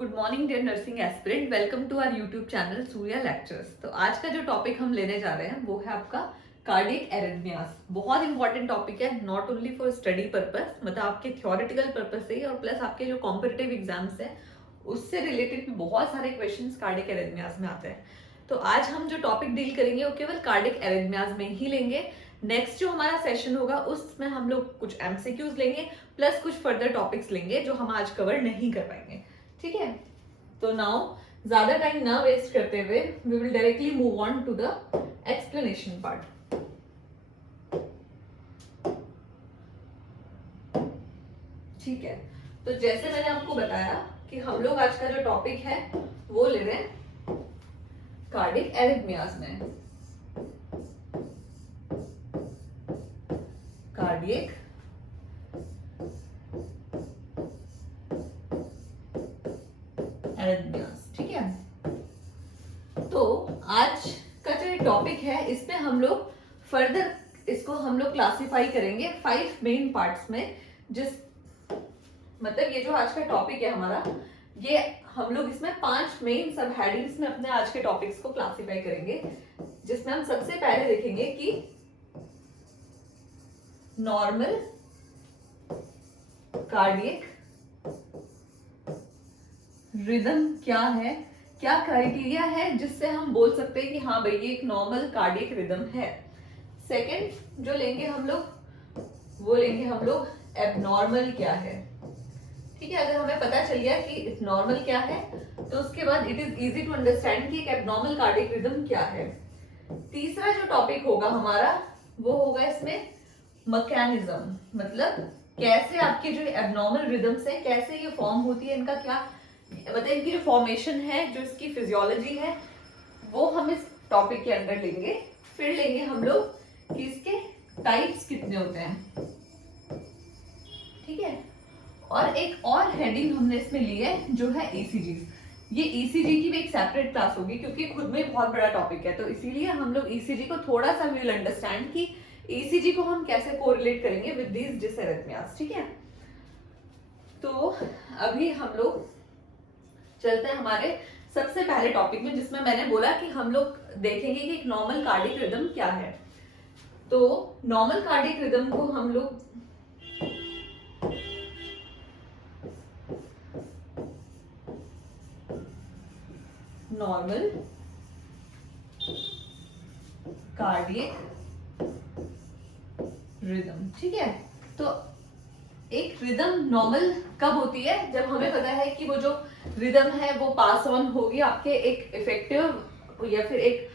Good morning dear nursing aspirant, welcome to our YouTube channel Surya lectures. तो आज का जो टॉपिक हम लेने जा रहे हैं वो है आपका कार्डियक एरिथमियास। बहुत इंपॉर्टेंट टॉपिक है, not only for study purpose, मतलब आपके थ्योरेटिकल पर्पस से ही और प्लस आपके जो कॉम्पिटिटिव एग्जाम्स हैं उससे रिलेटेड बहुत सारे क्वेश्चंस कार्डियक एरिथमियास में आते हैं। तो आज हम जो टॉपिक डील करेंगे वो केवल कार्डियक एरिथमियास में ही लेंगे। नेक्स्ट जो हमारा सेशन होगा उसमें हम लोग कुछ एमसीक्यूज लेंगे प्लस कुछ फर्दर टॉपिक्स लेंगे जो हम आज कवर नहीं कर पाएंगे। ठीक है, तो नाउ ज्यादा टाइम ना वेस्ट करते हुए we will directly move on to the explanation part. ठीक है, तो जैसे मैंने आपको बताया कि हम लोग आज का जो टॉपिक है वो ले रहे हैं कार्डियक एरिथमियास में। कार्डियक एरिथमियास, ठीक है। तो आज का जो टॉपिक है इसमें हम लोग फर्दर इसको हम लोग क्लासिफाई करेंगे 5 मेन पार्ट्स में। जिस मतलब ये जो आज का टॉपिक है हमारा, ये हम लोग इसमें 5 मेन सब हेडिंग्स में अपने आज के टॉपिक्स को क्लासिफाई करेंगे, जिसमें हम सबसे पहले देखेंगे कि नॉर्मल कार्डियक रिदम क्या है, क्या क्राइटेरिया है जिससे हम बोल सकते हैं कि हाँ भाई ये एक नॉर्मल कार्डियक रिदम है। सेकंड जो लेंगे हम लोग वो लेंगे हम लोग एबनॉर्मल क्या है। ठीक है, अगर हमें पता चल गया कि नॉर्मल क्या है तो उसके बाद it is easy to understand कि एक एबनॉर्मल कार्डियक रिदम क्या है। तीसरा जो टॉपिक होगा हमारा वो होगा इसमें मैकेनिज्म, मतलब कैसे आपके जो एबनॉर्मल रिदम्स है कैसे ये फॉर्म होती है, इनका क्या मतलब इनकी जो फॉर्मेशन है, जो इसकी फिजियोलॉजी है वो हम इस टॉपिक के अंदर लेंगे। फिर लेंगे हम लोग कि इसके टाइप्स कितने होते हैं। ठीक है, और एक और हेडिंग हमने इसमें ली है जो है ईसीजी। ये ईसीजी की भी एक सेपरेट क्लास होगी क्योंकि खुद में बहुत बड़ा टॉपिक है, तो इसीलिए हम लोग ईसीजी को थोड़ा सा विल अंडरस्टैंड कि ईसीजी को हम कैसे कोरिलेट करेंगे विद दीस डिसएरिथमियास। ठीक है, तो अभी हम लोग चलते हैं हमारे सबसे पहले टॉपिक में, जिसमें मैंने बोला कि हम लोग देखेंगे कि एक नॉर्मल कार्डियक रिदम क्या है। तो नॉर्मल कार्डियक रिदम को हम लोग नॉर्मल कार्डियक रिदम, ठीक है। तो एक रिदम नॉर्मल कब होती है, जब हमें पता है कि वो जो रिदम है वो पास ऑन होगी आपके एक इफेक्टिव या फिर एक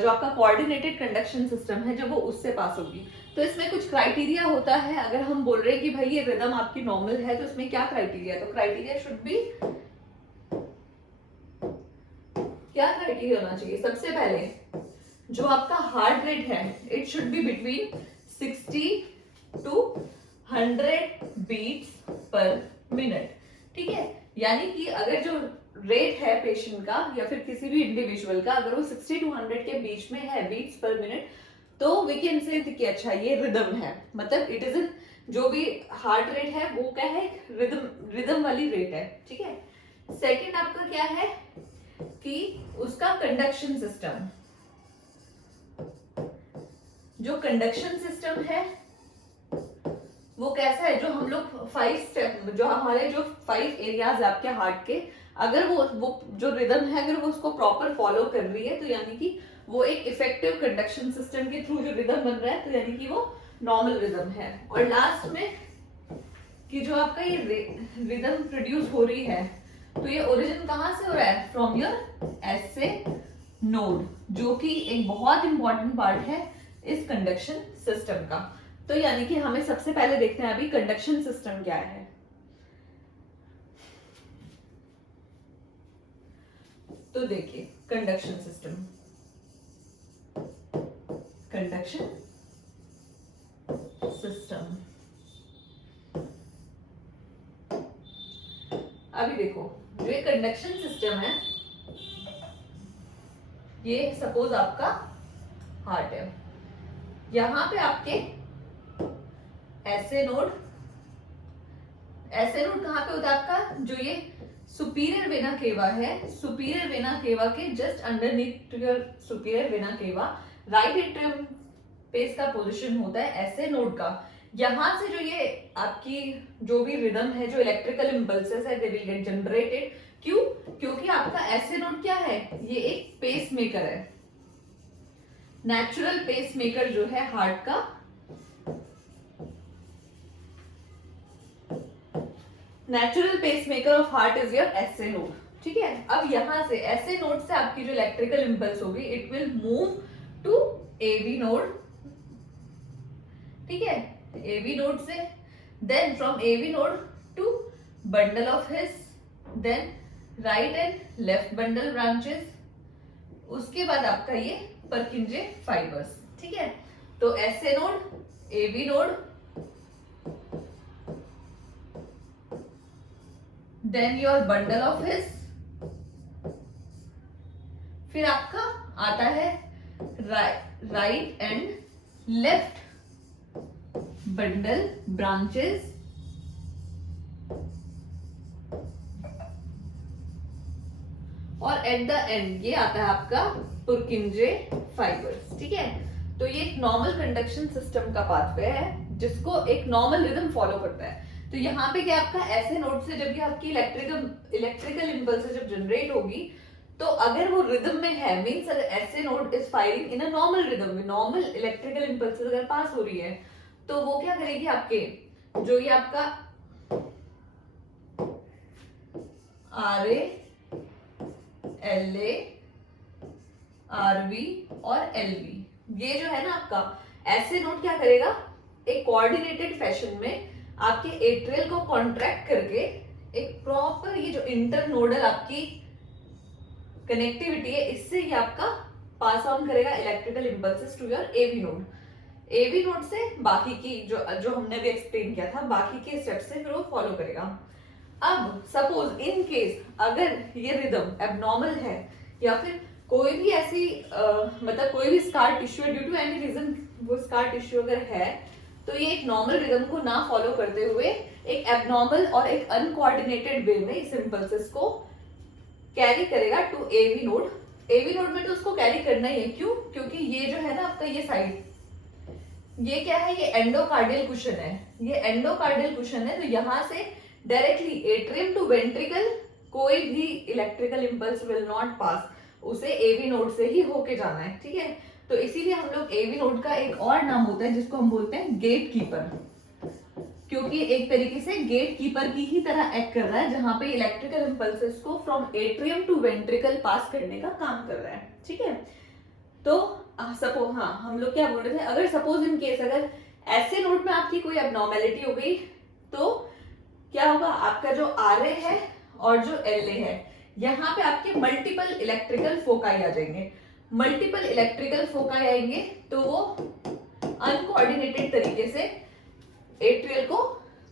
जो आपका कोऑर्डिनेटेड कंडक्शन सिस्टम है जब वो उससे पास होगी। तो इसमें कुछ क्राइटेरिया होता है। अगर हम बोल रहे हैं कि भाई ये रिदम आपकी नॉर्मल है तो इसमें क्या क्राइटेरिया है, तो क्राइटेरिया शुड बी, क्या क्राइटेरिया होना चाहिए, सबसे पहले जो आपका हार्ट रेट है it should be between 60 to 100 beats per minute. ठीक है, यानी कि अगर जो रेट है पेशेंट का या फिर किसी भी इंडिविजुअल का अगर वो 60 to 100 के बीच में है बीट्स पर मिनट, तो वी कैन से कि अच्छा ये रिदम है, मतलब इट इज जो भी हार्ट रेट है वो क्या है, रिदम वाली रेट है। ठीक है, सेकंड आपका क्या है कि उसका कंडक्शन सिस्टम, जो कंडक्शन सिस्टम है वो कैसा है, जो हम लोग 5 स्टेप, जो हमारे जो 5 एरियाज है आपके हार्ट के, अगर वो जो रिदम है अगर वो उसको प्रॉपर फॉलो कर रही है तो यानी कि वो एक इफेक्टिव कंडक्शन सिस्टम के थ्रू जो रिदम बन रहा है तो यानी कि वो नॉर्मल रिदम है। और लास्ट में कि जो आपका ये रिदम प्रोड्यूस हो रही है तो ये ओरिजिन कहाँ से हो रहा है, फ्रॉम योर एसए नोड, जो कि एक बहुत इंपॉर्टेंट पार्ट है इस कंडक्शन सिस्टम का। तो यानी कि हमें सबसे पहले देखते हैं अभी कंडक्शन सिस्टम क्या है। तो देखिए कंडक्शन सिस्टम, कंडक्शन सिस्टम, अभी देखो जो ये कंडक्शन सिस्टम है ये सपोज आपका हार्ट है, यहां पे आपके ऐसे नोड कहाँ पे होता है आपका, जो ये सुपीरियर वेना केवा है, सुपीरियर वेना केवा के just underneath your superior vena cava right atrium pace का पोजीशन होता है ऐसे नोड का। यहां से जो ये आपकी जो भी रिदम है, जो इलेक्ट्रिकल इंपल्सेस है, दे विल गेट जनरेटेड। क्यों? क्योंकि आपका ऐसे नोड क्या है, ये एक पेस मेकर है, नेचुरल पेस मेकर जो है हार्ट का। Natural pacemaker of heart is your SA node, ठीक है। अब यहां से एसए नोड से आपकी जो इलेक्ट्रिकल इंपल्स होगी it will move to AV node, ठीक है, एवी नोड से, then from AV node to bundle of His, then right and left bundle branches, उसके बाद आपका ये परकिंजे फाइबर्स, ठीक है। तो SA node, AV node, then your bundle of His, फिर आपका आता है right and left bundle branches, और एट द एंड ये आता है आपका पुरकिंजे फाइबर्स, ठीक है। तो ये एक नॉर्मल कंडक्शन सिस्टम का पाथवे है जिसको एक नॉर्मल रिदम फॉलो करता है। तो यहाँ पे क्या आपका ऐसे नोड से जब ये आपकी इलेक्ट्रिकल इंपल्स जब जनरेट होगी, तो अगर वो रिदम में है, मींस अगर ऐसे node is firing in a normal rhythm में, नॉर्मल इलेक्ट्रिकल इंपल्स अगर पास हो रही है, तो वो क्या करेगी आपके जो ये आपका R A, L A, RV और एलवी, ये जो है ना आपका ऐसे नोड क्या करेगा, एक कोऑर्डिनेटेड फैशन में आपके एट्रियल को कॉन्ट्रैक्ट करके एक प्रॉपर ये जो इंटरनोडल आपकी कनेक्टिविटी है, इससे ये आपका पास ऑन करेगा electrical impulses to your AV node. AV node से बाकी की जो हमने भी एक्सप्लेन किया था, बाकी के स्टेप से फिर वो फॉलो करेगा। अब सपोज इन केस अगर ये रिदम एबनॉर्मल है या फिर कोई भी ऐसी मतलब कोई भी स्कार टिश्यू है, ड्यू टू एनी रीजन वो स्कार टिश्यू अगर है, तो ये एक नॉर्मल रिदम को ना फॉलो करते हुए एक एबनॉर्मल और एक अनकोऑर्डिनेटेड वे में इस इंपल्सेस को कैरी करेगा to AV node. AV node में तो उसको कैरी करना ही है, क्यों? क्योंकि ये जो है ना आपका ये साइड, ये क्या है, ये एंडोकार्डियल कुशन है, ये एंडोकार्डियल कुशन है। तो यहां से डायरेक्टली एट्रियम टू वेंट्रिकल कोई भी electrical impulse will not pass, उसे एवी नोड से ही होके जाना है, ठीक है। तो इसीलिए हम लोग एवी नोड का एक और नाम होता है जिसको हम बोलते हैं गेट कीपर, क्योंकि एक तरीके से गेट कीपर की ही तरह एक्ट कर रहा है, जहां पे इलेक्ट्रिकल इंपल्सेस को फ्रॉम एट्रियम टू वेंट्रिकल पास करने का काम कर रहा है, ठीक है। तो सपोज हाँ हम लोग क्या बोल रहे थे, अगर सपोज इन केस अगर ऐसे नोड में आपकी कोई एबनॉर्मेलिटी हो गई, तो क्या होगा, आपका जो आर ए है और जो एल ए है, यहाँ पे आपके मल्टीपल इलेक्ट्रिकल फोकाई आ जाएंगे। मल्टीपल इलेक्ट्रिकल फोकाई आएंगे तो वो अनकोऑर्डिनेटेड तरीके से एट्रियल को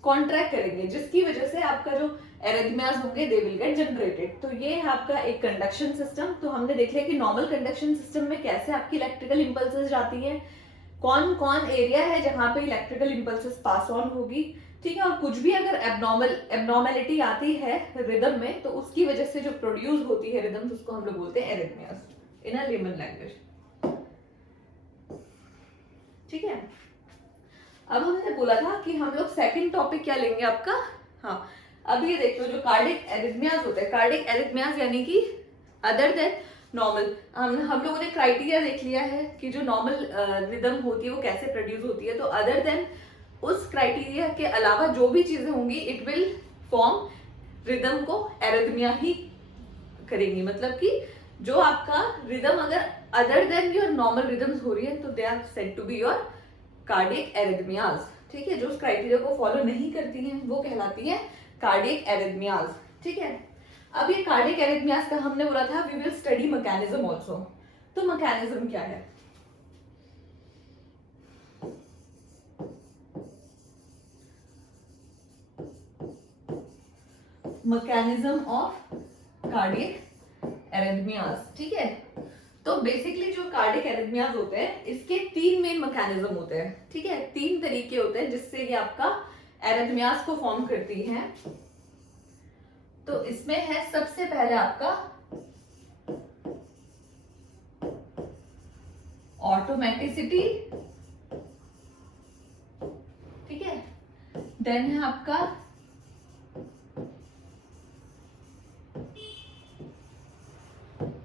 कॉन्ट्रैक्ट करेंगे, जिसकी वजह से आपका जो एरिथमियाज होंगे दे विल गेट जनरेटेड। तो ये है आपका एक कंडक्शन सिस्टम। तो हमने देख लिया कि नॉर्मल कंडक्शन सिस्टम में कैसे आपकी इलेक्ट्रिकल इंपल्सेस जाती है, कौन कौन एरिया है जहां पे इलेक्ट्रिकल इंपल्सेस पास ऑन होगी, ठीक है। और कुछ भी अगर एबनॉर्मेलिटी आती है रिदम में, तो उसकी वजह से जो प्रोड्यूस होती है रिदम, उसको हम लोग बोलते हैं arrhythmias in a layman language, ठीक है। अब हमने बोला था कि हम लोग सेकंड टॉपिक क्या लेंगे आपका, हाँ अब ये देख लो जो कार्डिक एरिथमियाज होते हैं, कार्डिक एरिथमियाज यानी कि अदर देन नॉर्मल, हम लोगों ने क्राइटेरिया देख लिया है कि जो नॉर्मल रिदम होती है वो कैसे प्रोड्यूस होती है। तो अदर देन उस क्राइटेरिया के अलावा जो भी चीजें होंगी इट विल फॉर्म रिदम को एरिथमिया ही करेंगी। मतलब कि जो आपका रिदम अगर other than your normal rhythms हो रही है, तो they are said to be your cardiac arrhythmias, ठीक है। जो उस क्राइटेरिया को फॉलो नहीं करती हैं वो कहलाती है कार्डियक एरिथमियाज, ठीक है। अब ये कार्डियक एरिथमियाज का हमने बोला था we will study mechanism also. तो मैकेनिज्म क्या है, मैकेनिज्म ऑफ कार्डियक एरिथमियाज, ठीक है। तो बेसिकली जो कार्डियक एरिथमियाज होते हैं इसके तीन मेन मैकेनिज्म होते हैं, ठीक है। तीन तरीके होते हैं जिससे ये आपका एरिथमियाज को फॉर्म करती हैं। तो तो इसमें है सबसे पहले आपका ऑटोमेटिसिटी, ठीक है, देन है आपका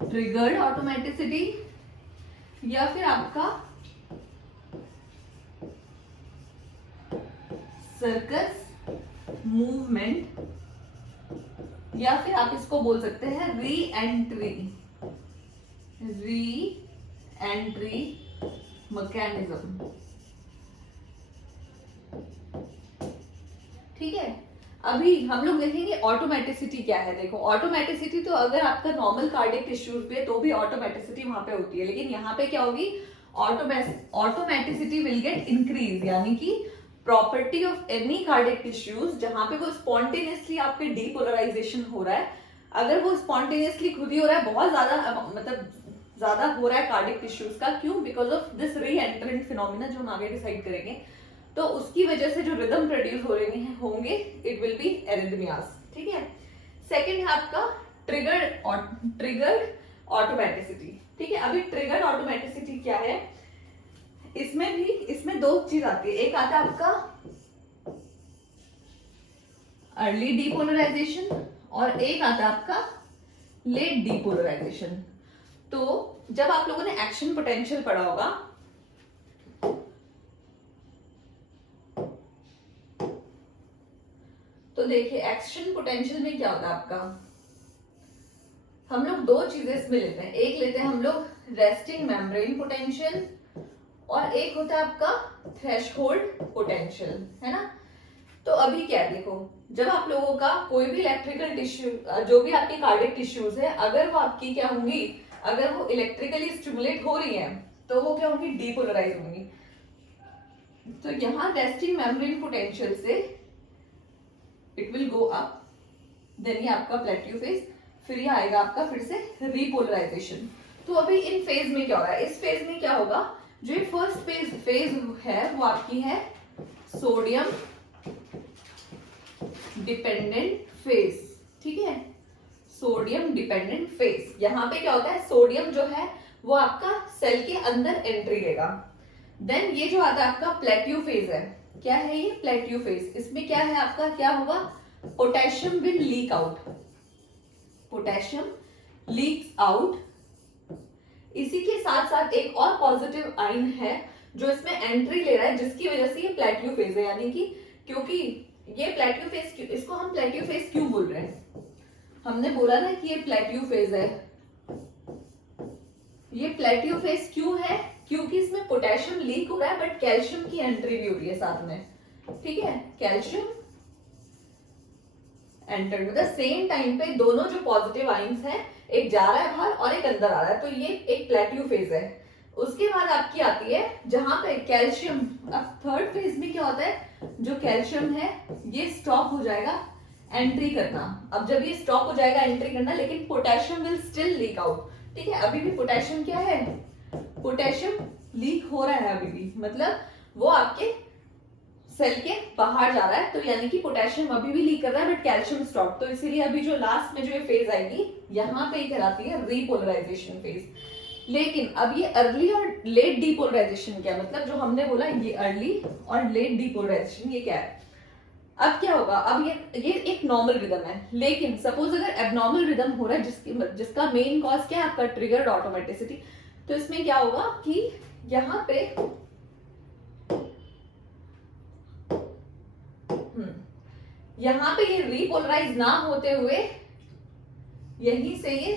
ट्रिगर्ड ऑटोमेटिसिटी, या फिर आपका सर्कस मूवमेंट, या फिर आप इसको बोल सकते हैं री एंट्री मैकेनिज्म, ठीक है। अभी हम लोग देखेंगे ऑटोमेटिसिटी क्या है। देखो ऑटोमेटिसिटी तो अगर आपका नॉर्मल कार्डियक टिश्यूज पे तो भी ऑटोमेटिसिटी वहां पे होती है, लेकिन यहाँ पे क्या होगी, ऑटोमेटिसिटी विल गेट इंक्रीज, यानी कि property of any cardiac tissues जहां पे वो स्पॉन्टेनियसली आपके डीपोलराइजेशन हो रहा है, अगर वो स्पॉन्टेनियसली खुद ही हो रहा है, बहुत ज्यादा मतलब ज्यादा हो रहा है कार्डियक टिश्यूज का, क्यों, बिकॉज ऑफ दिस री एंट्रेंट फिनोमिना जो हम आगे डिसाइड करेंगे, तो उसकी वजह से जो रिदम प्रोड्यूस हो रहे हैं होंगे, इट विल बी एरिथमियास, ठीक है। सेकंड है आपका ट्रिगर्ड ऑटोमेटिसिटी, ठीक है। अभी ट्रिगर्ड ऑटोमेटिसिटी क्या है, इसमें दो चीज आती है, एक आता है आपका अर्ली डीपोलराइजेशन और एक आता है आपका लेट डीपोलराइजेशन। तो जब आप लोगों ने एक्शन पोटेंशियल पढ़ा होगा, तो देखिए एक्शन पोटेंशियल में क्या होता है आपका, हम लोग दो चीजें इसमें लेते हैं, एक लेते हैं हम लोग रेस्टिंग मेम्ब्रेन पोटेंशियल और एक होता है आपका थ्रेशहोल्ड पोटेंशियल, है ना। तो अभी क्या है, देखो जब आप लोगों का कोई भी इलेक्ट्रिकल टिश्यू, जो भी आपकी कार्डियक टिश्यूज है, अगर वो आपकी क्या होंगी, अगर वो इलेक्ट्रिकली स्टिमुलेट हो रही है तो वो क्या होंगी, डीपोलराइज होंगी। तो यहाँ रेस्टिंग मेम्ब्रेन पोटेंशियल से it will go up, then ये आपका प्लेट्यू फेज, फिर ये आएगा आपका फिर से रीपोलराइजेशन। तो अभी इन फेज में क्या हो रहा है, इस फेज में क्या होगा, जो ये फर्स्ट फेज है वो आपकी है सोडियम डिपेंडेंट फेज, ठीक है, सोडियम डिपेंडेंट फेज। यहां पे क्या होता है, सोडियम जो है वो आपका सेल के अंदर एंट्री लेगा। देन ये जो आता है आपका प्लेट्यू फेज है, क्या है ये प्लेट्यू फेज, इसमें क्या है आपका, क्या होगा, potassium will leak out, potassium leaks out. इसी के साथ साथ एक और पॉजिटिव आयन है जो इसमें एंट्री ले रहा है, जिसकी वजह से ये प्लेट्यू फेज है, यानी कि क्योंकि ये प्लेट्यू फेज, इसको हम प्लेट्यू फेज क्यों बोल रहे हैं, हमने बोला ना कि ये प्लेट्यू फेज है। ये प्लेट्यू फेज क्यों है, क्योंकि इसमें पोटेशियम लीक हो रहा है बट कैल्शियम की एंट्री भी हो रही है साथ में, ठीक है, calcium enter with the same time पे दोनों जो पॉजिटिव आयंस हैं, एक जा रहा है बाहर और एक अंदर आ रहा है, तो ये एक प्लेट्यू फेज है। उसके बाद आपकी आती है जहां पे कैल्शियम, अब थर्ड फेज में क्या होता है, जो कैल्शियम है ये स्टॉप हो जाएगा एंट्री करना। अब जब ये स्टॉप हो जाएगा एंट्री करना, लेकिन potassium will still leak out, ठीक है, अभी भी पोटेशियम क्या है, पोटेशियम लीक हो रहा है अभी भी, मतलब वो आपके सेल के बाहर जा रहा है, तो यानी कि पोटेशियम अभी भी लीक कर रहा है बट कैल्शियम स्टॉप। तो इसीलिए अभी जो लास्ट में जो ये फेज आएगी यहाँ पे कहलाती है रीपोलराइजेशन फेज। लेकिन अब ये अर्ली और लेट डीपोलराइजेशन क्या है, मतलब जो हमने बोला ये अर्ली और लेट डीपोलराइजेशन ये क्या है। अब क्या होगा, अब ये एक नॉर्मल रिदम है, लेकिन सपोज अगर एबनॉर्मल रिदम हो रहा है जिसका मेन कॉज क्या है आपका ट्रिगर्ड ऑटोमेटिसिटी, तो इसमें क्या होगा कि यहाँ पे ये रीपोलराइज ना होते हुए यहीं से ये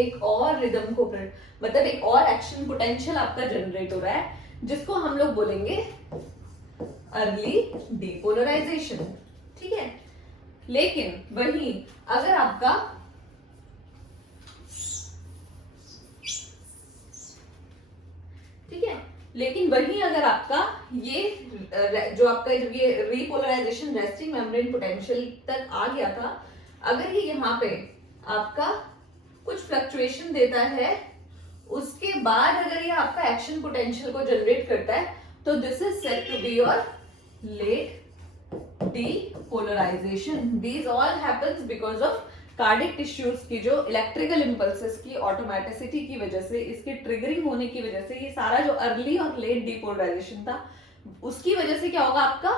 एक और रिदम को मतलब एक और एक्शन पोटेंशियल आपका जनरेट हो रहा है, जिसको हम लोग बोलेंगे अर्ली डीपोलराइजेशन, ठीक है। लेकिन वही अगर आपका ठीक है, लेकिन वही अगर आपका ये जो आपका ये रीपोलराइजेशन रेस्टिंग मेम्ब्रेन पोटेंशियल तक आ गया था, अगर ये यहाँ पे आपका कुछ फ्लक्चुएशन देता है, उसके बाद अगर ये आपका एक्शन पोटेंशियल को जनरेट करता है, तो this is said to be your late depolarization. These all happens because of cardiac tissues की जो इलेक्ट्रिकल इंपल्सेस की ऑटोमेटिसिटी की वजह से, इसके ट्रिगरिंग होने की वजह से, ये सारा जो अर्ली और लेट डिपोलराइजेशन था उसकी वजह से क्या होगा, आपका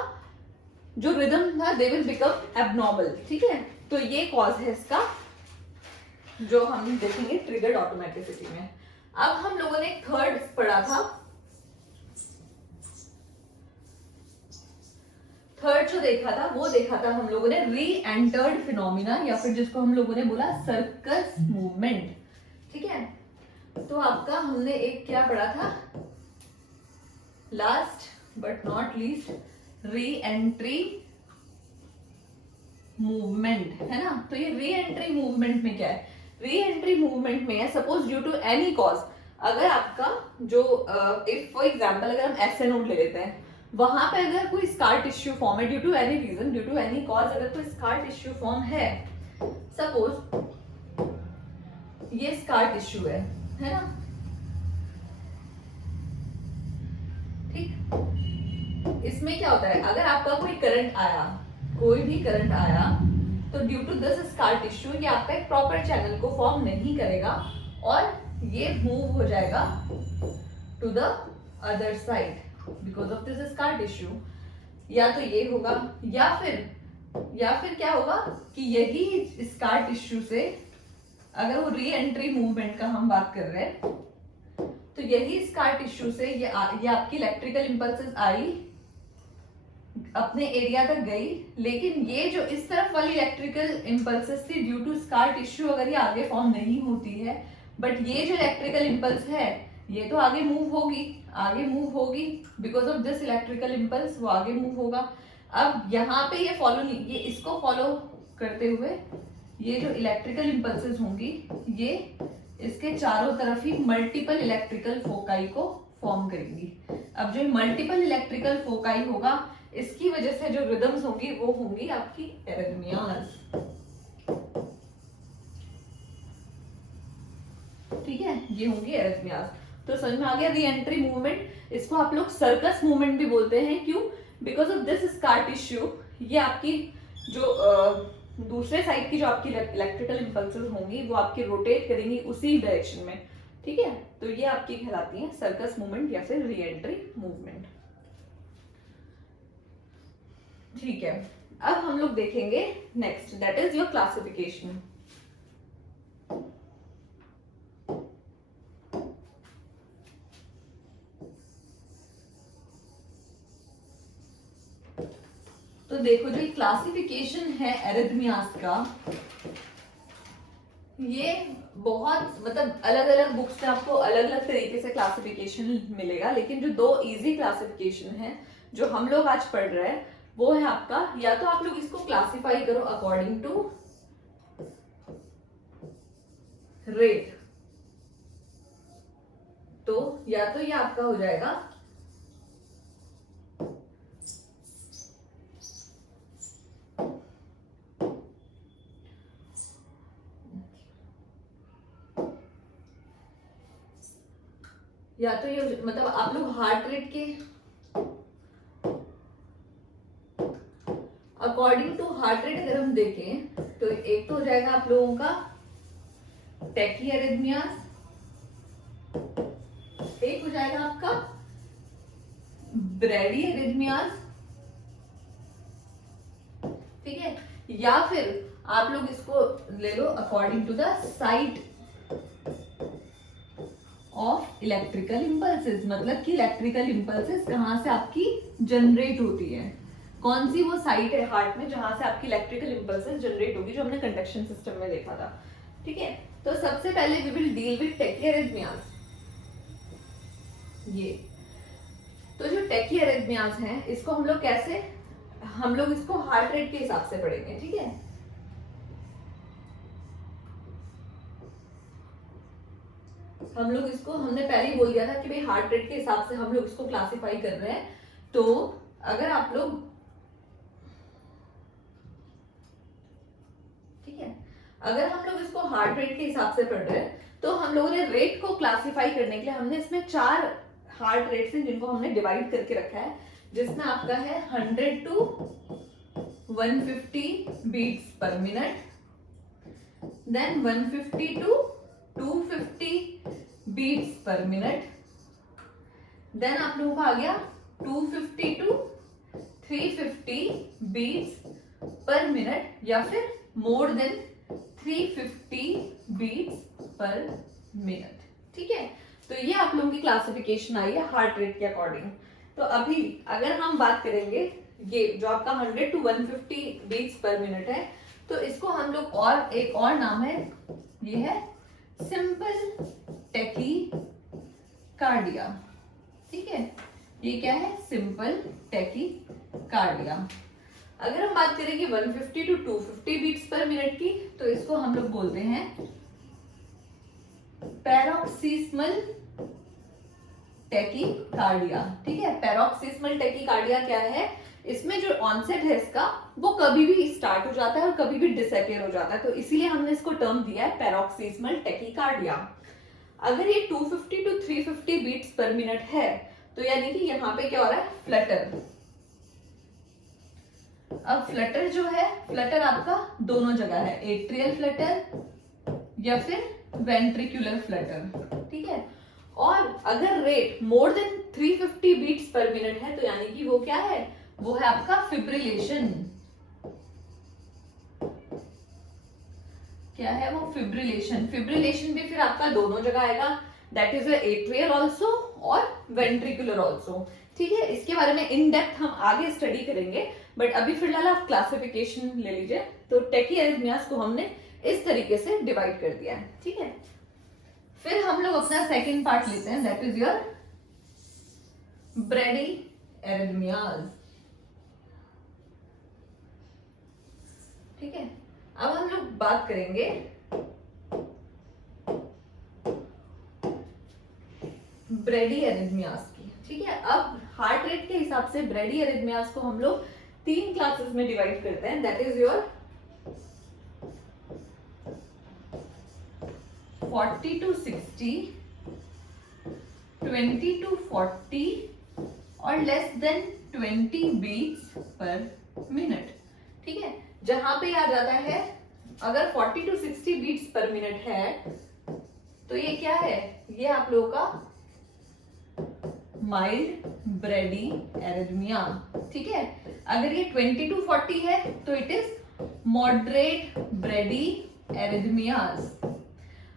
जो रिदम था दे विल बिकम एबनॉर्मल। ठीक है, तो ये कॉज है इसका जो हम देखेंगे ट्रिगर्ड ऑटोमेटिसिटी में। अब हम लोगों ने थर्ड पढ़ा था, थर्ड जो देखा था वो देखा था हम लोगों ने री एंटर्ड फिनोमिना, या फिर जिसको हम लोगों ने बोला सर्कस मूवमेंट। ठीक है, तो आपका हमने एक क्या पढ़ा था, last but not least, re entry movement, है ना। तो ये री एंट्री मूवमेंट में क्या है, री एंट्री मूवमेंट में है suppose due to any cause, अगर आपका जो इफ फॉर एग्जांपल अगर हम ऐसे नोट ले लेते हैं, वहां पे अगर कोई स्कार टिश्यू फॉर्म है due to any reason, due to any cause, अगर कोई स्कार टिश्यू फॉर्म है, सपोज ये स्कार टिश्यू है ना, ठीक। इसमें क्या होता है, अगर आपका कोई करंट आया, कोई भी करंट आया, तो due to this scar tissue ये आपका एक प्रॉपर चैनल को फॉर्म नहीं करेगा और ये मूव हो जाएगा to the other side because of this scar tissue. या तो ये होगा, या फिर क्या होगा कि यही स्कार टिश्यू से, अगर वो री एंट्री मूवमेंट का हम बात कर रहे हैं, तो यही स्कार टिश्यू से ये आपकी इलेक्ट्रिकल इंपल्सेस आई, अपने एरिया तक गई, लेकिन ये जो इस तरफ वाली इलेक्ट्रिकल इंपल्सेस थी ड्यू टू स्कार टिश्यू, अगर ये आगे फॉर्म नहीं होती है, बट ये जो इलेक्ट्रिकल इंपल्स है ये तो आगे मूव होगी because of this electrical impulse, वो आगे मूव होगा। अब यहाँ पे ये फॉलो नहीं, ये इसको फॉलो करते हुए ये जो इलेक्ट्रिकल इंपल्सेस होंगी ये इसके चारों तरफ ही मल्टीपल इलेक्ट्रिकल फोकाई को फॉर्म करेंगी। अब जो मल्टीपल इलेक्ट्रिकल फोकाई होगा, इसकी वजह से जो रिदम्स होंगी वो होंगी आपकी एरिथमियाज। ठीक है, ये होंगी एरिथमियाज। तो समझ में आ गया री एंट्री मूवमेंट, इसको आप लोग सर्कस मूवमेंट भी बोलते हैं। क्यों? Because of this scar tissue, ये आपकी जो दूसरे साइड की जो आपकी इलेक्ट्रिकल इंपल्सेस होंगी वो आपकी रोटेट करेंगी उसी डायरेक्शन में। ठीक है, तो ये आपकी कहलाती है सर्कस मूवमेंट या फिर री एंट्री मूवमेंट। ठीक है, अब हम लोग देखेंगे next, that is your classification. तो देखो जो क्लासिफिकेशन है एरिथमियास का, ये बहुत मतलब अलग अलग बुक्स में आपको अलग अलग तरीके से क्लासिफिकेशन मिलेगा, लेकिन जो दो इजी क्लासिफिकेशन है जो हम लोग आज पढ़ रहे हैं वो है आपका, या तो आप लोग इसको क्लासिफाई करो अकॉर्डिंग टू रेट, तो या तो ये आपका हो जाएगा या तो ये मतलब आप लोग हार्ट रेट के अकॉर्डिंग टू हार्ट रेट अगर हम देखें तो एक तो हो जाएगा आप लोगों का टैकीआरिथमियास, एक हो जाएगा आपका ब्रैडीआरिथमियास। ठीक है, या फिर आप लोग इसको ले लो according to the site of electrical impulses, मतलब कि इलेक्ट्रिकल इंपल्सेस कहां से आपकी जनरेट होती है, कौन सी वो साइट है हार्ट में जहां से आपकी इलेक्ट्रिकल इंपल्सेस जनरेट होगी, जो हमने कंडक्शन सिस्टम में देखा था। ठीक है, तो सबसे पहले वी विल डील विद टैकीआरिथमियास। ये तो जो टैकीआरिथमियास हैं इसको हम लोग कैसे, हम लोग इसको हार्ट रेट के हिसाब से पढ़ेंगे। ठीक है, हम लोग इसको, हमने पहले ही बोल दिया था कि भाई हार्ट रेट के हिसाब से हम लोग इसको क्लासिफाई कर रहे हैं। तो अगर आप लोग, ठीक है, अगर हम लोग इसको हार्ट रेट के हिसाब से पढ़ रहे हैं तो हम लोगों ने रेट को क्लासिफाई करने के लिए हमने इसमें 4 हार्ट रेट्स हैं जिनको हमने डिवाइड करके रखा है, जिसमें आपका है 100 to 150 beats per minute, then 150 to 250 beats per minute, then आप लोगों का आ गया 250 टू 350 बीट्स पर मिनट या फिर more than 350 beats per minute. ठीक है, तो ये आप लोगों की क्लासिफिकेशन आई है हार्ट रेट के अकॉर्डिंग। तो अभी अगर हम बात करेंगे ये जो आपका 100 टू 150 बीट्स पर मिनट है, तो इसको हम लोग और एक और नाम है, ये है सिंपल टैकी कार्डिया। ठीक है, ये क्या है? Simple tachycardia. अगर हम बात करेंगे 150 टू 250 बीट्स पर मिनट की, तो इसको हम लोग बोलते हैं पैरोक्सिस्मल टैकीकार्डिया। ठीक है, पैरोक्सिस्मल टैकीकार्डिया क्या है? इसमें जो ऑनसेट है इसका वो कभी भी स्टार्ट हो जाता है और कभी भी डिसअपियर हो जाता है, तो इसीलिए हमने इसको टर्म दिया है पैरोक्सिस्मल टैकीकार्डिया। अगर ये 250 टू 350 बीट्स पर मिनट है, तो यानी कि यहाँ पे क्या हो रहा है? फ्लटर। अब फ्लटर जो है, फ्लटर आपका दोनों जगह है, एट्रियल फ्लटर या फिर वेंट्रिकुलर फ्लटर। ठीक है, और अगर rate more than 350 beats per minute है, तो यानी कि वो क्या है? वो है आपका फिब्रिलेशन। क्या है वो? फिब्रिलेशन। फिब्रिलेशन भी फिर आपका दोनों जगह आएगा, दैट इज एट्रियल ऑल्सो और वेंट्रिकुलर ऑल्सो। ठीक है, इसके बारे में इन डेप्थ हम आगे स्टडी करेंगे, बट अभी फिलहाल आप क्लासिफिकेशन ले लीजिए। तो टैकीएरिथमियास को हमने इस तरीके से डिवाइड कर दिया है। ठीक है, फिर हम लोग अपना सेकंड पार्ट लेते हैं, दैट इज योर ब्रेडी एरिथमियास। ठीक है, अब हम लोग बात करेंगे ब्रेडी एरिथमियास की। ठीक है, अब हार्ट रेट के हिसाब से ब्रेडी एरिथमियास को हम लोग 3 क्लासेस में डिवाइड करते हैं, that is your 40 to 60, 20 to 40 और less than 20 beats per minute. ठीक है, जहां पे आ जाता है अगर 40 टू 60 बीट्स पर मिनट है, तो ये क्या है? ये आप लोगों का माइल्ड ब्रेडी एरिथमिया। ठीक है, अगर ये 20 टू 40 है, तो इट इज मॉडरेट ब्रेडी एरिथमियास।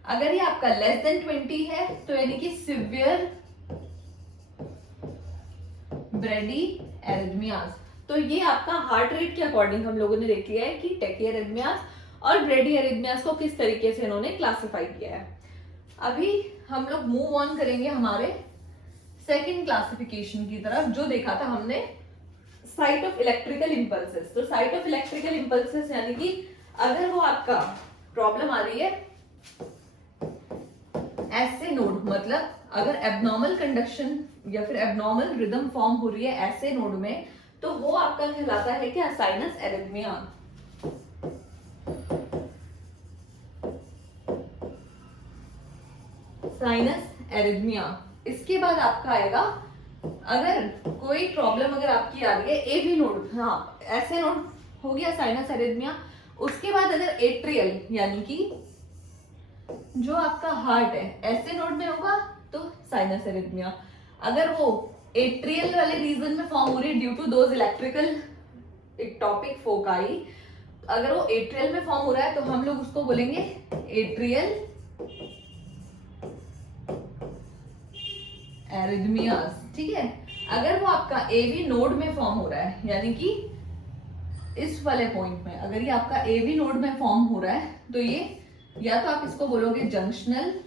अगर ये आपका लेस देन 20 है, तो यानी कि सिवियर ब्रेडी एरिथमियास। तो ये आपका हार्ट रेट के अकॉर्डिंग हम लोगों ने देख लिया है कि टैकीएरिथमियास और ब्रेडी एरिथमियास को किस तरीके से इन्होंने क्लासिफाई किया है। अभी हम लोग मूव ऑन करेंगे हमारे सेकंड क्लासिफिकेशन की तरफ, जो देखा था हमने साइट ऑफ इलेक्ट्रिकल इंपल्सेस। तो साइट ऑफ इलेक्ट्रिकल इंपल्सेस यानी कि अगर वो आपका प्रॉब्लम आ रही है ऐसे नोड, मतलब अगर एबनॉर्मल कंडक्शन या फिर एबनॉर्मल रिदम फॉर्म हो रही है ऐसे नोड में, तो वो आपका कहलाता है क्या? Sinus arrhythmia. Sinus arrhythmia. इसके बाद आपका आएगा अगर कोई प्रॉब्लम अगर आपकी आ रही है एवी नोड, हाँ ऐसे नोड हो गया साइनस एरिथमिया। उसके बाद अगर एट्रियल यानी कि जो आपका हार्ट है ऐसे नोड में होगा, तो साइनस एरिथमिया। अगर वो एट्रियल वाले रीजन में फॉर्म हो रही है due to those electrical ectopic foci, अगर वो एट्रियल में फॉर्म हो रहा है, तो हम लोग उसको बोलेंगे एट्रियल एरिथमियास। ठीक है, अगर वो आपका एवी नोड में फॉर्म हो रहा है, यानी कि इस वाले पॉइंट में अगर ये आपका एवी नोड में फॉर्म हो रहा है, तो ये या तो आप इसको बोलोगे जंक्शनल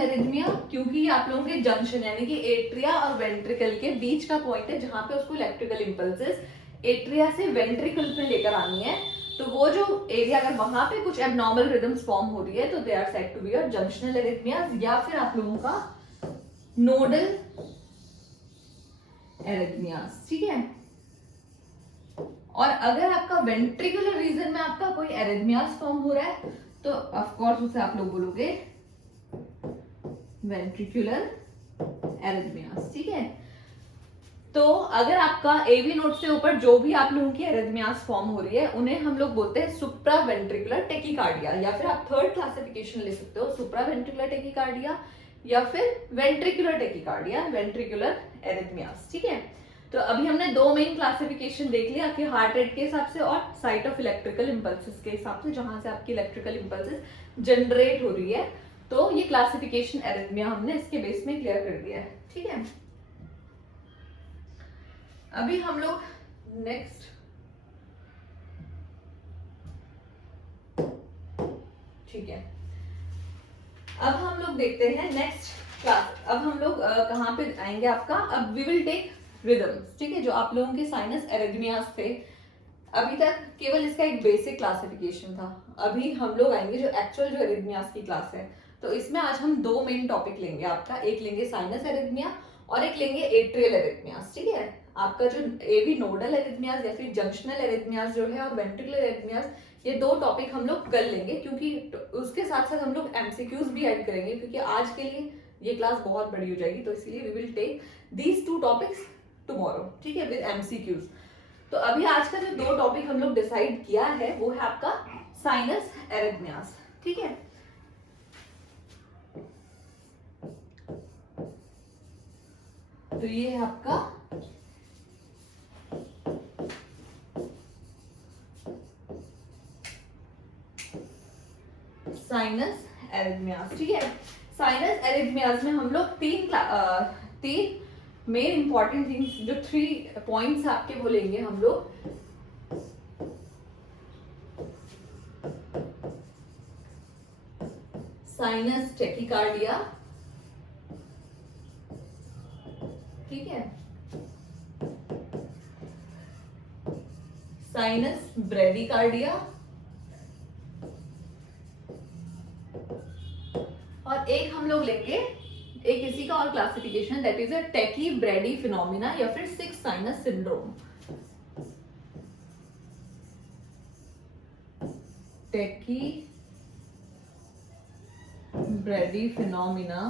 एरिथमिया, क्योंकि ये आप लोगों के जंक्शन यानी कि एट्रिया और वेंट्रिकल के बीच का पॉइंट है, जहां पे उसको इलेक्ट्रिकल इंपल्सेस एट्रिया से वेंट्रिकल पे लेकर आनी है। तो वो जो एरिया अगर वहां पे कुछ एबनॉर्मल रिदम्स फॉर्म हो रही है, तो they are said to be your junctional arrhythmias, या फिर आप लोगों का नोडल एरिथमियास। ठीक है, और अगर आपका वेंट्रिकुलर रीजन में आपका कोई एरिथमियास फॉर्म हो रहा है, तो ऑफ कोर्स उसे आप लोग बोलोगे वेंट्रिकुलर एरिथमियास। ठीक है, तो अगर आपका एवी नोड से ऊपर जो भी आप लोगों की एरिथमियास फॉर्म हो रही है उन्हें हम लोग बोलते हैं सुप्रावेंट्रिकुलर टेकिकार्डिया, या फिर आप थर्ड क्लासिफिकेशन ले सकते हो, सुप्रावेंट्रिकुलर टेकिकार्डिया या फिर वेंट्रिकुलर टेकिकार्डिया, वेंट्रिकुलर एरिथमियास। ठीक है, तो अभी हमने दो मेन क्लासिफिकेशन देख लिया कि हार्ट रेट के हिसाब से और साइट ऑफ इलेक्ट्रिकल इंपल्सेस के हिसाब से, जहां से आपकी इलेक्ट्रिकल इंपल्सेस जनरेट हो रही है। तो ये क्लासिफिकेशन एरिथमिया हमने इसके बेस में क्लियर कर दिया है। ठीक है, अभी हम लोग नेक्स्ट ठीक है, अब हम लोग देखते हैं नेक्स्ट क्लास। अब हम लोग कहाँ पे आएंगे आपका, अब वी विल टेक रिदम्स। ठीक है, जो आप लोगों के साइनस एरिथमियास थे अभी तक केवल इसका एक बेसिक क्लासिफिकेशन था। अभी हम लोग आएंगे जो एक्चुअल जो एरिथमियास की क्लास है, तो इसमें आज हम दो मेन टॉपिक लेंगे आपका, एक लेंगे साइनस एरिथमिया और एक लेंगे एट्रियल एरिथमियास। ठीक है, आपका जो एवी नोडल एरिथमियास या फिर जंक्शनल एरिथमियास जो है और वेंट्रिकुलर एरिथमियास, ये दो टॉपिक हम लोग कर लेंगे, क्योंकि उसके साथ साथ हम लोग एमसीक्यूज भी ऐड करेंगे, क्योंकि आज के लिए ये क्लास बहुत बड़ी हो जाएगी, तो इसीलिए we will take these two topics tomorrow. ठीक है, विद एमसीक्यूज। तो अभी आज का जो दो टॉपिक हम लोग डिसाइड किया है वो है आपका साइनस एरिथमियास। ठीक है, तो ये है आपका साइनस एरिथमियास। ठीक है, साइनस एरिथमियास में हम लोग तीन मेन इंपॉर्टेंट थिंग्स, जो 3 पॉइंट्स आपके वो लेंगे हम लोग। साइनस टेकिकार्डिया, ठीक है, साइनस ब्रेडिकार्डिया, और एक हम लोग लेंगे एक इसी का और classification, that is a tachy brady phenomena या फिर 6 sinus syndrome. Tachy brady phenomena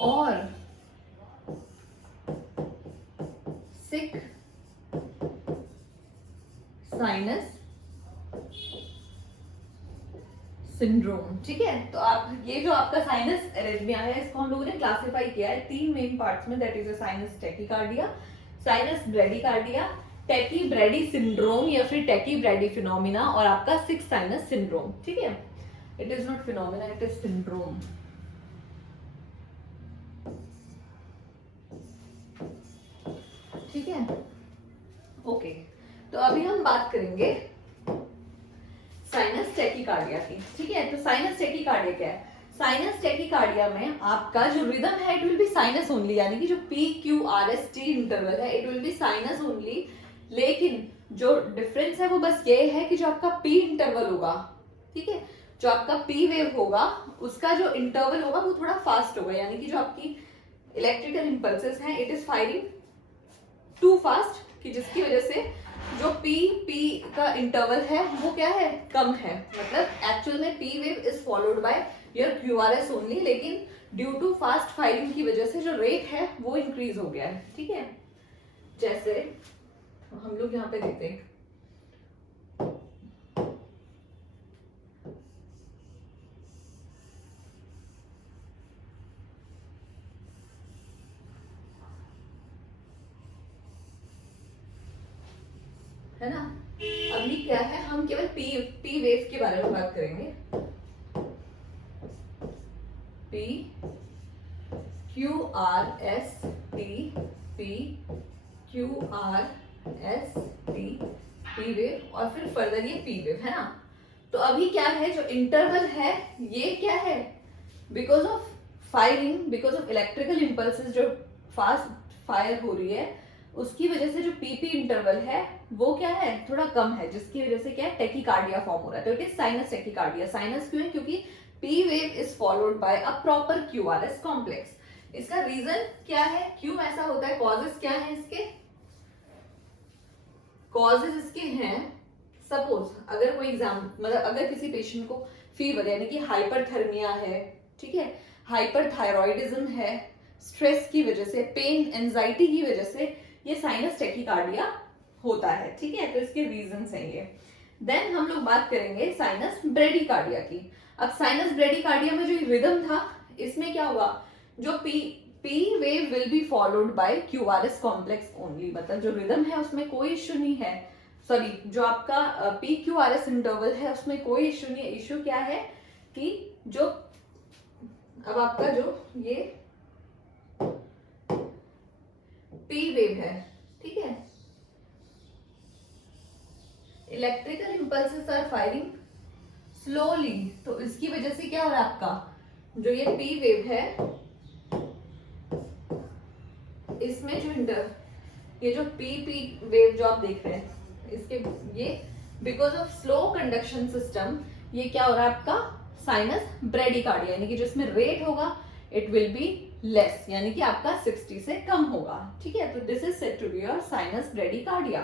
और 6 साइनस सिंड्रोम। ठीक है, तो आप ये जो आपका साइनस एरिथमिया है इसको हम लोगों ने क्लासिफाई किया है 3 मेन पार्ट्स में, that is a sinus tachycardia, sinus bradycardia, tachy brady syndrome या फिर टेकी ब्रेडी फिनोमिना, और आपका 6 साइनस सिंड्रोम। ठीक है, it is not phenomena, it is syndrome. ठीक है, ओके, तो अभी हम बात करेंगे साइनस टेकिकार्डिया की। ठीक है, तो साइनस टेकिकार्डिया क्या है? साइनस टेकिकार्डिया में आपका जो रिदम है it will be sinus only, यानी कि जो P Q R S T interval है it will be sinus only, लेकिन जो डिफरेंस है वो बस ये है कि जो आपका पी इंटरवल होगा, ठीक है, जो आपका पी वेव होगा उसका जो इंटरवल होगा वो थोड़ा फास्ट होगा, यानी कि जो आपकी इलेक्ट्रिकल इंपल्सेस हैं it is firing too fast, कि जिसकी वजह से जो पी का इंटरवल है वो क्या है, कम है। मतलब एक्चुअल में P wave is followed by your QRS only, लेकिन ड्यू टू फास्ट फायरिंग की वजह से जो रेट है वो इंक्रीज हो गया है। ठीक है, जैसे हम लोग यहाँ पे देखते हैं, है ना, अभी क्या है हम केवल पी वेव के बारे में बात करेंगे। P Q R S T, P Q R S T, P wave, और फिर फर्दर ये पी वेव, है ना। तो अभी क्या है जो इंटरवल है ये क्या है, because of firing, because of electrical impulses जो फास्ट फायर हो रही है उसकी वजह से जो पीपी इंटरवल है वो क्या है, थोड़ा कम है, जिसकी वजह से क्या है, टेकिकार्डिया फॉर्म हो रहा है। तो it is sinus tachycardia. Sinus क्यों है, क्योंकि P wave is followed by a proper QRS complex. इसका रीजन क्या है, क्यों ऐसा होता है, कॉजेस क्या है इसके, कॉजेस इसके हैं, सपोज अगर कोई एग्जाम मतलब अगर किसी पेशेंट को फीवर यानी कि हाइपरथर्मिया है, ठीक है, हाइपरथायरॉइडिज्म है, स्ट्रेस की वजह से, पेन एंजाइटी की वजह से ये साइनस टेकिकार्डिया होता है, ठीक है। तो इसके रीजंस हैं ये। देन हम लोग बात करेंगे साइनस ब्रेडिकार्डिया की। अब साइनस ब्रेडिकार्डिया में जो रिदम था, इसमें क्या हुआ, जो P wave will be followed by QRS complex only, मतलब जो रिदम है उसमें कोई इश्यू नहीं है, सॉरी जो आपका पी क्यूआरएस इंटरवल है उसमें कोई इश्यू नहीं है। इश्यू क्या है कि जो अब आपका जो ये पी वेव है, ठीक है, electrical impulses are firing slowly, तो इसकी वजह से क्या हो रहा है, आपका जो ये पी वेव है इसमें ये जो पी वेव जो आप देख रहे हैं, इसके ये because of slow conduction system ये क्या हो रहा है आपका साइनस ब्रेडिकार्डिया, यानी कि जो इसमें रेट होगा इट विल बी लेस, यानी कि आपका 60 से कम होगा, ठीक है। तो this is said to be your sinus bradycardia.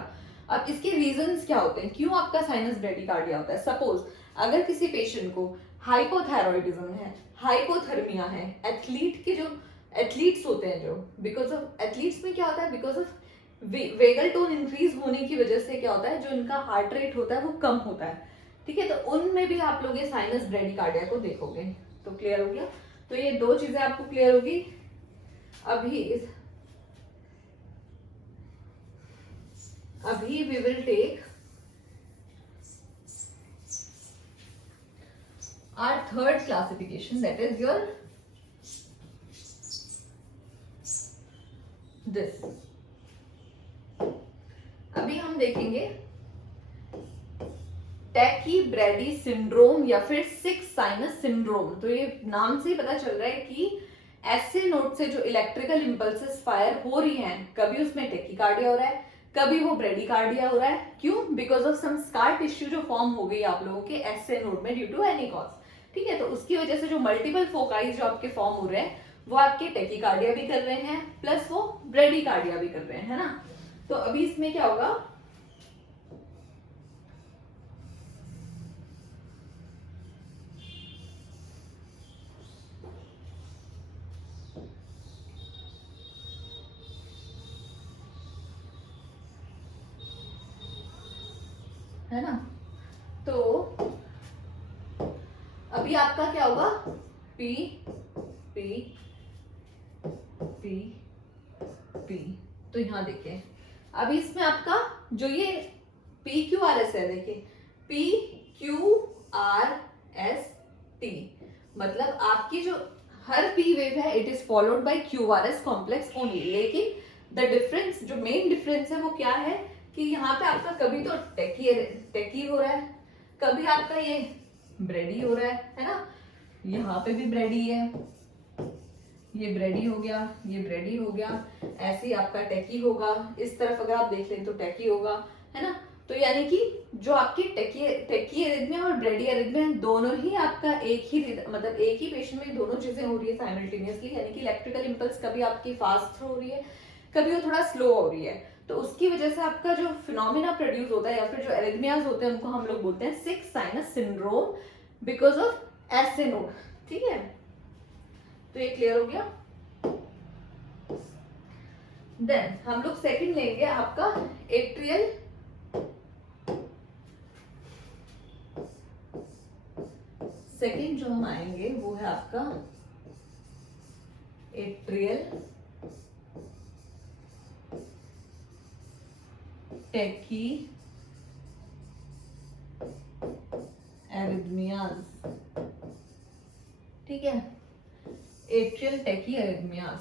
अब इसके रीजंस क्या होते हैं, क्यों आपका साइनस ब्रेडिकार्डिया होता है। सपोज अगर किसी पेशेंट को हाइपोथायरॉइडिज्म है, हाइपोथर्मिया है, एथलीट के जो एथलीट्स होते हैं जो बिकॉज ऑफ एथलीट्स में क्या होता है, because of vagal tone increase होने की वजह से क्या होता है, जो इनका हार्ट रेट होता है वो कम होता है, ठीक है। तो उनमें भी आप लोग ये साइनस ब्रेडिकार्डिया को देखोगे। तो क्लियर हो गया, तो ये दो चीजें आपको क्लियर होगी। अभी we will take our third classification, that is your this। अभी हम देखेंगे टैकीब्रैडी सिंड्रोम या फिर सिक्स साइनस सिंड्रोम। तो ये नाम से ही पता चल रहा है कि ऐसे नोड से जो इलेक्ट्रिकल इंपल्सेस फायर हो रही हैं, कभी उसमें टैकीकार्डिया हो रहा है, कभी वो ब्रेडिकार्डिया हो रहा है। क्यों? Because of some scar tissue जो फॉर्म हो गई आप लोगों के ऐसे नोड में ड्यू टू एनी कॉज, ठीक है। तो उसकी वजह से जो मल्टीपल फोकाई जो आपके फॉर्म हो रहे हैं वो आपके टैकीकार्डिया भी कर रहे हैं प्लस वो ब्रेडिकार्डिया भी कर रहे हैं, है ना। तो अभी इसमें क्या होगा, है ना। तो अभी आपका क्या होगा, पी पी पी पी। तो यहां देखिए अभी इसमें आपका जो ये पी क्यू आर एस है, देखिए P Q R S T, मतलब आपकी जो हर पी वेव है it is followed by Q R S complex only. लेकिन द डिफरेंस, जो मेन डिफरेंस है वो क्या है कि यहाँ पे आपका कभी तो टेकी हो रहा है, कभी आपका ये ब्रेडी हो रहा है ना। यहाँ पे भी ब्रेडी है, ये ब्रेडी हो गया, ये ब्रेडी हो गया, ऐसे ही आपका टेकी होगा। इस तरफ अगर आप देख लें तो टेकी होगा, है ना। तो यानी कि जो आपकी टेकी एरिथमिया और ब्रेडी एरिथमिया दोनों ही आपका एक ही मतलब एक ही पेशेंट में दोनों चीजें हो रही है साइमल्टेनियसली, यानी कि इलेक्ट्रिकल इंपल्स कभी आपकी फास्ट हो रही है, कभी वो थोड़ा स्लो हो रही है। तो उसकी वजह से आपका जो फिनोमिना प्रोड्यूस होता है या फिर जो एरिथमियाज होते हैं उनको हम लोग बोलते हैं six sinus syndrome because of ऐसे नोड, ठीक है। तो ये क्लियर हो गया। देन हम लोग सेकंड लेंगे आपका एट्रियल सेकंड जो हम आएंगे वो है आपका एट्रियल टैकी एरिथमियाज, ठीक है। Atrial tachy arrhythmias,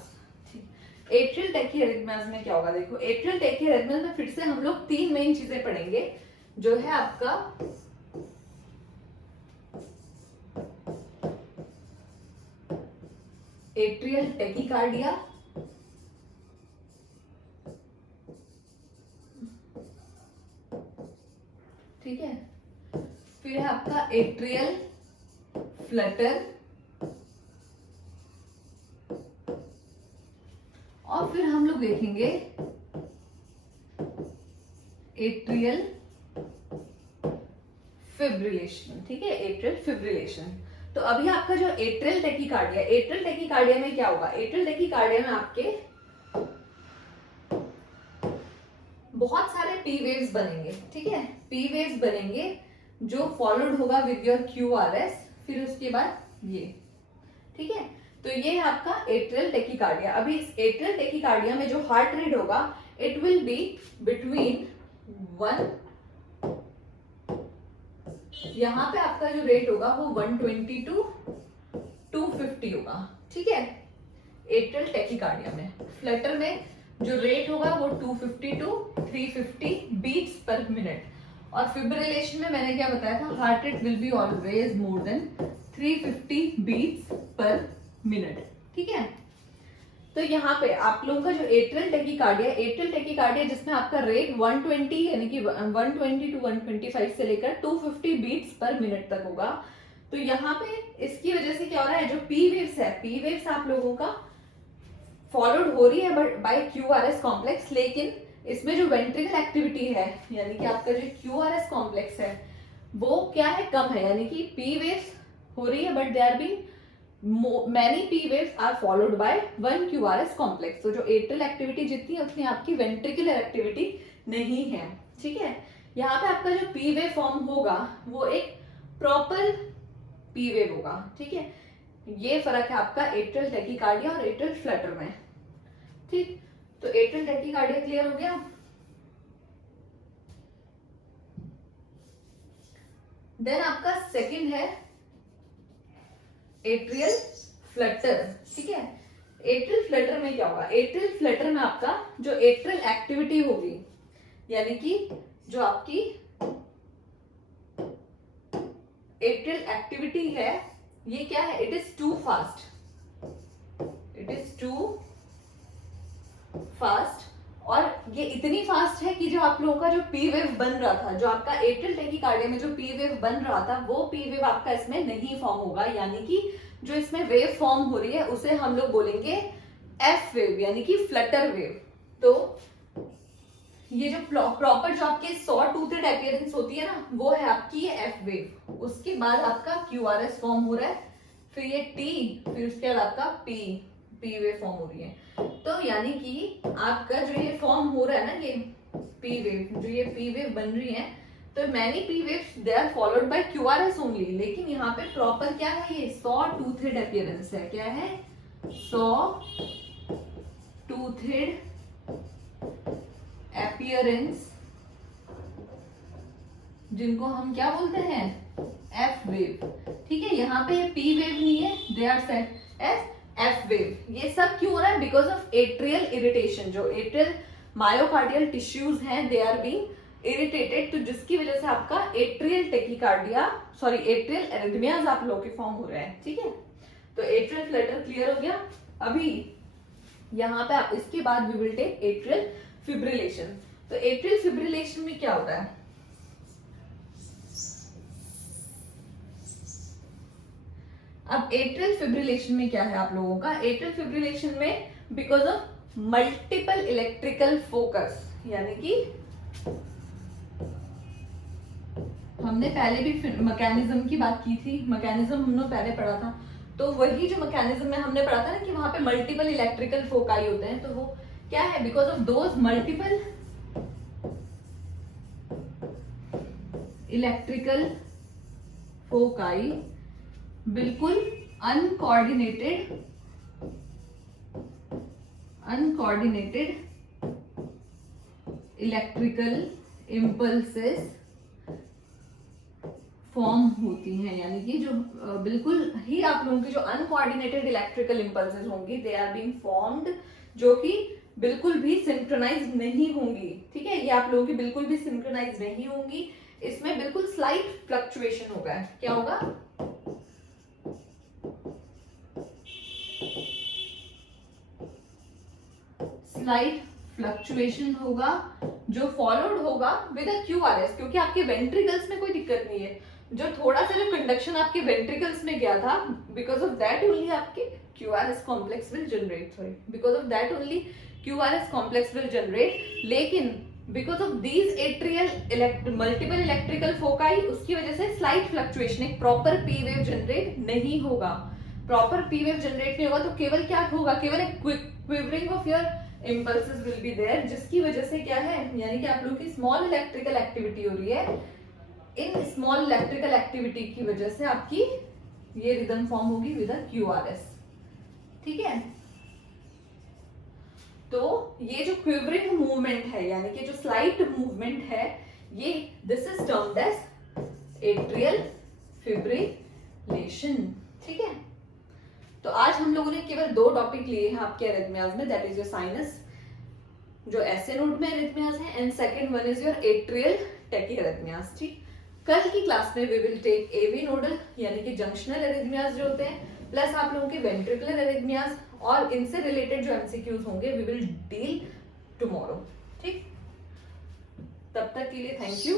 atrial tachy arrhythmias में क्या होगा, देखो एट्रियल टैकी एरिथमियाज में फिर से हम लोग तीन मेन चीजें पढ़ेंगे, जो है आपका एट्रियल टैकीकार्डिया, ठीक है, फिर है आपका एट्रियल फ्लटर, और फिर हम लोग देखेंगे एट्रियल फिब्रिलेशन, ठीक है, एट्रियल फिब्रिलेशन। तो अभी आपका जो एट्रियल टेकिकार्डिया, एट्रियल टेकिकार्डिया में क्या होगा, एट्रियल टेकिकार्डिया में आपके बहुत सारे पी वेव्स बनेंगे, ठीक है, पी वेव्स बनेंगे जो फॉलोड होगा विद योर क्यूआरएस, फिर उसके बाद ये, ठीक है। तो ये है आपका एट्रियल टेकिकार्डिया। अभी इस एट्रियल टेकिकार्डिया में जो हार्ट रेट होगा इट विल बी बिटवीन 1, यहाँ पे आपका जो रेट होगा वो 120 टू 250 होगा, ठीक है, एट्रियल टेकिकार्डिया में। फ्लटर में जो रेट होगा वो 250 टू 350 बीट्स पर मिनट, और फिब्रिलेशन में मैंने क्या बताया था, heart rate will be always more than 350 beats per minute, ठीक है। तो यहाँ पे आप लोगों का जो एट्रियल टेकिकार्डिया, एट्रियल टेकिकार्डिया जिसमें आपका रेट 120 यानी कि 120 टू 125 से लेकर 250 बीट्स पर मिनट तक होगा। तो यहाँ पे इसकी वजह से क्या हो रहा है, जो पी वेव्स है, पी वेव्स आप लोगों का फॉलोड हो रही है बाय क्यूआरएस कॉम्प्लेक्स, लेकिन इसमें जो वेंट्रिकल एक्टिविटी है यानी कि आपका जो क्यूआरएस कॉम्प्लेक्स है वो क्या है, कम है, यानी कि पी वेव्स हो रही है but they are being many P waves are followed by one QRS complex। तो जो एट्रियल एक्टिविटी जितनी है उतनी आपकी वेंट्रिकुलर एक्टिविटी नहीं है, ठीक है। यहाँ पे आपका जो P वेव फॉर्म होगा वो एक प्रॉपर P वेव होगा, ठीक है। ये फर्क है आपका एट्रियल टेकिकार्डिया और एट्रियल फ्लटर में, ठीक। तो एट्रियल टेकिकार्डिया क्लियर हो गया। देन आपका सेकंड है एट्रियल फ्लटर, ठीक है। एट्रियल फ्लटर में क्या होगा, एट्रियल फ्लटर में आपका जो एट्रियल एक्टिविटी होगी यानी कि जो आपकी एट्रियल एक्टिविटी है ये क्या है, it is too fast, it is too fast, और ये इतनी फास्ट है कि जो आप लोगों का जो पी वेव बन रहा था, जो आपका एट्रियल टेकिकार्डिया में जो पी वेव बन रहा था वो पी वेव आपका इसमें नहीं फॉर्म होगा, यानी कि जो इसमें वेव फॉर्म हो रही है उसे हम लोग बोलेंगे एफ वेव यानी कि फ्लटर वेव। तो ये जो प्रॉपर जो आपके सॉ टूथेड अपीयरेंस होती है ना वो है आपकी ये एफ वेव, उसके बाद आपका क्यूआरएस फॉर्म हो रहा है, फिर ये टी, फिर उसके बाद आपका पी वेव फॉर्म हो रही है। तो यानी कि आपका जो ये फॉर्म हो रहा है ना, ये पी वेव, जो ये पी वेव बन रही है, तो many P waves they are followed by QRS only, लेकिन यहाँ पे प्रॉपर क्या है, ये सॉ टूथेड अपीयरेंस है, क्या है, सॉ टूथेड अपीयरेंस, जिनको हम क्या बोलते हैं, एफ वेव, ठीक है। यहाँ पे ये पी वेव नहीं है, they are set as F wave. ये सब क्यों हो रहा है, बिकॉज ऑफ एट्रियल इरिटेशन, जो एट्रियल मायोकार्डियल टिश्यूज हैं दे आर बीइंग इरिटेटेड, तो जिसकी वजह से आपका atrial tachycardia, sorry atrial arrhythmias आप लोगों के फॉर्म हो रहे हैं, ठीक है। तो एट्रियल फ्लटर क्लियर हो गया। अभी यहाँ पे आप इसके बाद we will take atrial fibrillation. तो एट्रियल फिब्रिलेशन में क्या होता है, अब एट्रियल फिब्रिलेशन में क्या है आप लोगों का, एट्रियल फिब्रिलेशन में because of multiple electrical focus, यानी कि हमने पहले भी मैकेनिज्म की बात की थी, मैकेनिज्म हमने पहले पढ़ा था, तो वही जो मैकेनिज्म में हमने पढ़ा था ना कि वहां पे मल्टीपल इलेक्ट्रिकल फोकाई होते हैं, तो वो क्या है, because of those multiple electrical foci बिल्कुल अनकोऑर्डिनेटेड इलेक्ट्रिकल इम्पल्सेस फॉर्म होती हैं, यानी कि जो बिल्कुल ही आप लोगों की जो अनकोऑर्डिनेटेड इलेक्ट्रिकल इम्पल्सेस होंगी दे आर बीइंग फॉर्म्ड, जो कि बिल्कुल भी सिंक्रोनाइज नहीं होंगी, ठीक है। ये आप लोगों की बिल्कुल भी सिंक्रोनाइज नहीं होंगी, इसमें बिल्कुल स्लाइट फ्लक्चुएशन होगा, क्या होगा, स्लाइट फ्लक्चुएशन होगा, जो फॉलोड होगा विद अ क्यूआरएस, क्योंकि आपके वेंट्रिकल्स में कोई दिक्कत नहीं है, जो थोड़ा सा जो कंडक्शन आपके वेंट्रिकल्स में गया था, बिकॉज ऑफ दैट ओनली आपके QRS complex will generate, sorry because of that only QRS complex will generate, लेकिन because of these atrial multiple electrical foci, उसकी वजह से स्लाइट फ्लक्चुएशन, एक प्रॉपर पी वेव जनरेट नहीं होगा। प्रॉपर पी वेव जनरेट नहीं होगा तो केवल क्या होगा, केवल एक quivering of your impulses will be there, जिसकी वजह से क्या है, यानी कि आप लोगों की स्मॉल इलेक्ट्रिकल एक्टिविटी हो रही है। इन स्मॉल इलेक्ट्रिकल एक्टिविटी की वजह से आपकी ये रिदम फॉर्म होगी विद QRS। ठीक है, तो ये जो क्विवरिंग मूवमेंट है, यानी कि जो स्लाइट मूवमेंट है, ये this is termed as atrial fibrillation. ठीक है, तो आज हम लोगों ने केवल 2 टॉपिक लिए हैं आपके एरिथमियाज में, दैट इज योर साइनस जो ऐसे नोड में एरिथमियाज है, and second one is your atrial tachycardias. ठीक, कल की क्लास में we will take AV nodal यानी कि जंक्शनल एरिथमियाज जो होते हैं, प्लस आप लोगों के वेंट्रिकुलर एरिथमियाज, और इनसे रिलेटेड जो एमसीक्यूज होंगे वी विल डील टुमारो। ठीक, तब तक के लिए थैंक यू।